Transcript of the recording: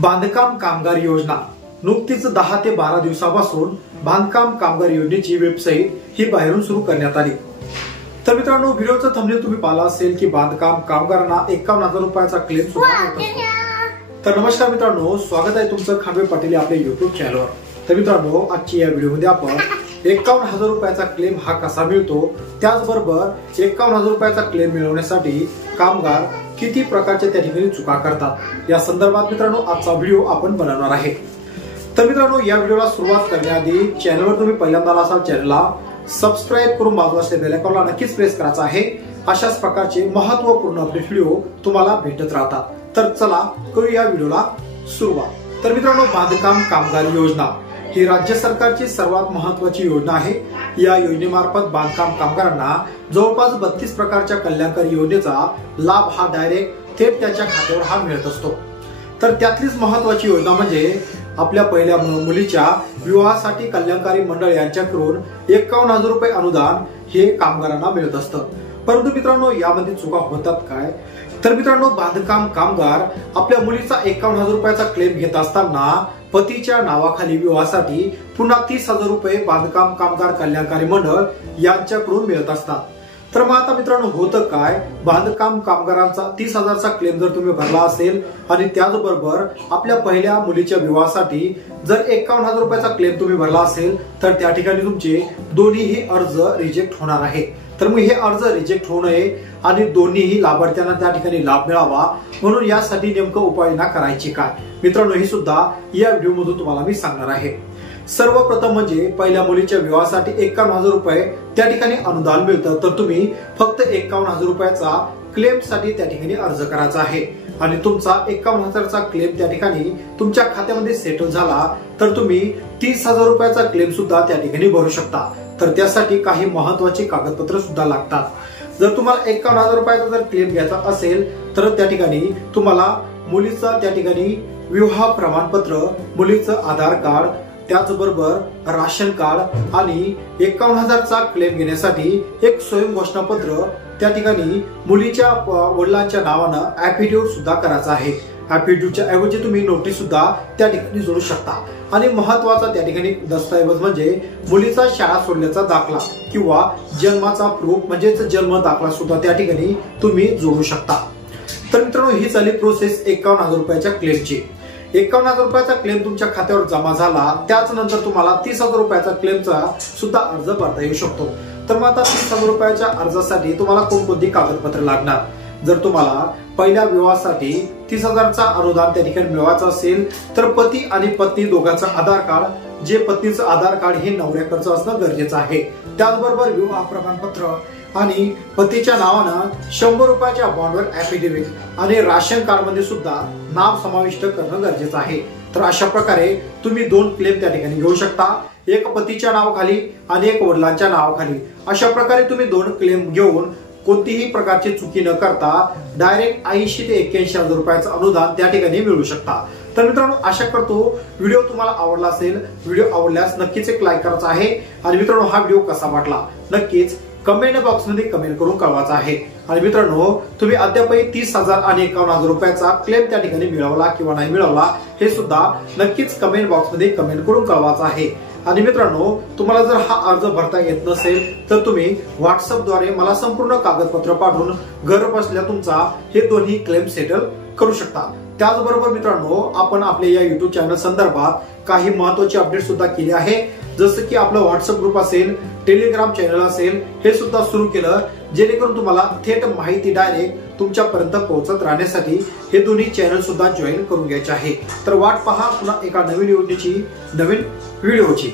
बांधकाम कामगार योजना नुकतीच 10 ते 12 दिवसापासून बांधकाम कामगार योजनेची वेबसाईट ही बाहेरून सुरू करण्यात आली। तर मित्रांनो, व्हिडिओचं थंबनेल तुम्ही पाहिला असेल की बांधकाम कामगारांना 51,000 रुपयाचा क्लेम सुद्धा मिळत असतो। तर नमस्कार मित्रांनो, स्वागत आहे तुमचं खांडवे पाटील आपल्या युट्यूब चॅनलवर। तर मित्रांनो, आजची या व्हिडिओमध्ये आपण 51,000 रुपयाचा क्लेम हा कसा मिळतो, त्याचबरोबर 51,000 रुपयाचा क्लेम मिळवण्यासाठी कामगार किती प्रकारच्या त्या ठिकाणी चुका करतात या संदर्भात मित्रांनो आजचा व्हिडिओ आपण बनवणार आहे। तर मित्रांनो, या व्हिडिओला सुरुवात करण्याआधी चॅनलवर तुम्ही पहिल्यांदा असाल चॅनलला सबस्क्राइब करून बाजूला असलेल्या बेल आयकॉनला नक्कीच प्रेस करायचा आहे। अशाच प्रकारचे महत्त्वपूर्ण अपडेट व्हिडिओ तुम्हाला भेटत राहतात। तर चला करू या व्हिडिओला सुरुवात। तर मित्रांनो, बांधकाम कामगार योजना ही राज्य सरकारची सर्वात महत्त्वाची योजना आहे। या योजनेमार्फत बांधकाम कामगारांना जवळपास 32 प्रकारच्या कल्याणकारी योजनेचा लाभ हा डायरेक्ट थेट त्यांच्या खात्यावर हा मिळत असतो। तर त्यातलीच महत्त्वाची योजना म्हणजे आपल्या पहिल्या मुलीच्या विवाहासाठी कल्याणकारी मंडळ यांच्याकडून 51,000 रुपये अनुदान हे कामगारांना मिळत असतं। परंतु मित्रांनो, यामध्ये चुका होतात काय? तर मित्रांनो, बांधकाम कामगार आपल्या मुलीचा 51,000 रुपयाचा क्लेम घेत असताना पतीच्या नावाखाली विवाहासाठी पुन्हा 30,000 रुपये बांधकाम कामगार कल्याणकारी मंडळ यांच्याकडून मिळत असतात। तर मग आता मित्रांनो, होतं काय? बांधकाम कामगारांचा 30,000चा क्लेम जर तुम्ही भरला असेल आणि त्याचबरोबर आपल्या पहिल्या मुलीच्या विवाहासाठी जर 51,000 रुपयाचा क्लेम तुम्ही भरला असेल तर त्या ठिकाणी तुमचे दोन्हीही अर्ज रिजेक्ट होणार आहे। तर मग हे अर्ज रिजेक्ट होऊ नये आणि दोन्हीही लाभार्थ्यांना त्या ठिकाणी लाभ मिळावा म्हणून यासाठी नेमकं उपाययोजना करायची काय मित्रांनो, हे सुद्धा या व्हिडिओ मधून तुम्हाला मी सांगणार आहे। सर्वप्रथम म्हणजे पहिल्या मुलीच्या विवाहासाठी 51,000 रुपये त्या ठिकाणी अनुदान मिळतं। तर तुम्ही फक्त 51,000 रुपयाचा क्लेम साठी त्या ठिकाणी अर्ज करायचा आहे आणि तुमचा 51,000चा क्लेम त्या ठिकाणी तुमच्या खात्यामध्ये सेटल झाला तर तुम्ही 30,000 रुपयाचा क्लेम सुद्धा त्या ठिकाणी भरू शकता। तर त्यासाठी काही महत्वाची कागदपत्र सुद्धा लागतात। जर तुम्हाला 51,000 रुपयाचा जर क्लेम घ्यायचा असेल तर त्या ठिकाणी तुम्हाला मुलीचा त्या ठिकाणी विवाह प्रमाणपत्र, मुलीचं आधार कार्ड, त्याचबरोबर राशन कार्ड आणि 51,000चा क्लेम घेण्यासाठी एक स्वयं घोषणापत्र त्या ठिकाणी मुलीच्या वडिलांच्या नावानं ऍफिडेव्हिट सुद्धा करायचा आहे। ऍफिडेव्हिटच्या ऐवजी तुम्ही नोटीस सुद्धा त्या ठिकाणी जोडू शकता। आणि महत्वाचा त्या ठिकाणी दस्तऐवज म्हणजे मुलीचा शाळा सोडल्याचा दाखला किंवा जन्माचा प्रूफ म्हणजेच जन्म दाखला सुद्धा त्या ठिकाणी तुम्ही जोडू शकता। तर मित्रांनो, ही झाली प्रोसेस 51,000 रुपयाच्या क्लेमची। 51,000 रुपयाचा क्लेम तुमच्या खात्यावर जमा झाला त्याच नंतर तुम्हाला 30,000 रुपयाचा क्लेमचा सुद्धा अर्ज भरता येऊ शकतो। तर मग आता 30,000 रुपयाच्या अर्जासाठी तुम्हाला कोणकोणती कागदपत्रे लागणार? जर तुम्हाला पहिल्या विवाहासाठी 30,000चा अनुदान त्या ठिकाणी मिळवायचं असेल तर पती आणि पत्नी दोघांचं आधार कार्ड, जे पत्नीचं आधार कार्ड हे नवऱ्याकडचं असणं गरजेचं आहे। त्याचबरोबर विवाह प्रमाणपत्र आणि पतीच्या नावानं 100 रुपयाच्या बॉन्डवर ऍफिडेव्हिट आणि राशन कार्ड मध्ये सुद्धा नाव समाविष्ट करणं गरजेचं आहे। तर अशा प्रकारे तुम्ही 2 क्लेम त्या ठिकाणी घेऊ शकता, एक पतीच्या नावाखाली आणि एक वडिलांच्या नावाखाली। अशा प्रकारे तुम्ही 2 क्लेम घेऊन कोणतीही प्रकारची चुकी न करता डायरेक्ट 80 ते 81,000 रुपयाचं अनुदान त्या ठिकाणी मिळू शकता। तर मित्रांनो, आशा करतो व्हिडिओ तुम्हाला आवडला असेल। व्हिडिओ आवडल्यास नक्कीच एक लाईक करायचा आहे आणि मित्रांनो, हा व्हिडिओ कसा वाटला नक्कीच कमेंट बॉक्स मध्ये कमेंट करून कळवायचा आहे। आणि मित्रांनो, तुम्ही अद्यापही 30,000 आणि 51,000 रुपयाचा क्लेम त्या ठिकाणी मिळवला किंवा नाही मिळवला हे सुद्धा नक्कीच कमेंट बॉक्स मध्ये कमेंट करून कळवायचा आहे। आणि मित्रांनो, तुम्हाला जर हा अर्ज भरता येत नसेल तर तुम्ही व्हॉट्सअपद्वारे मला संपूर्ण कागदपत्र पाठवून घर बसल्या तुमचा हे दोन्ही क्लेम सेटल करू शकता। त्याचबरोबर मित्रांनो, आपण आपल्या या युट्यूब चॅनल संदर्भात काही महत्त्वाचे अपडेट सुद्धा केले आहे। जसं की आपलं व्हॉट्सअप ग्रुप असेल, टेलिग्राम चॅनल असेल, हे सुद्धा सुरू केलं जेणेकरून तुम्हाला थेट माहिती डायरेक्ट तुमच्यापर्यंत पोहोचत राहण्यासाठी हे दोन्ही चॅनल सुद्धा जॉईन करून घ्यायचे आहे। तर वाट पहा पुन्हा एका नवीन योजनेची, नवीन व्हिडिओची।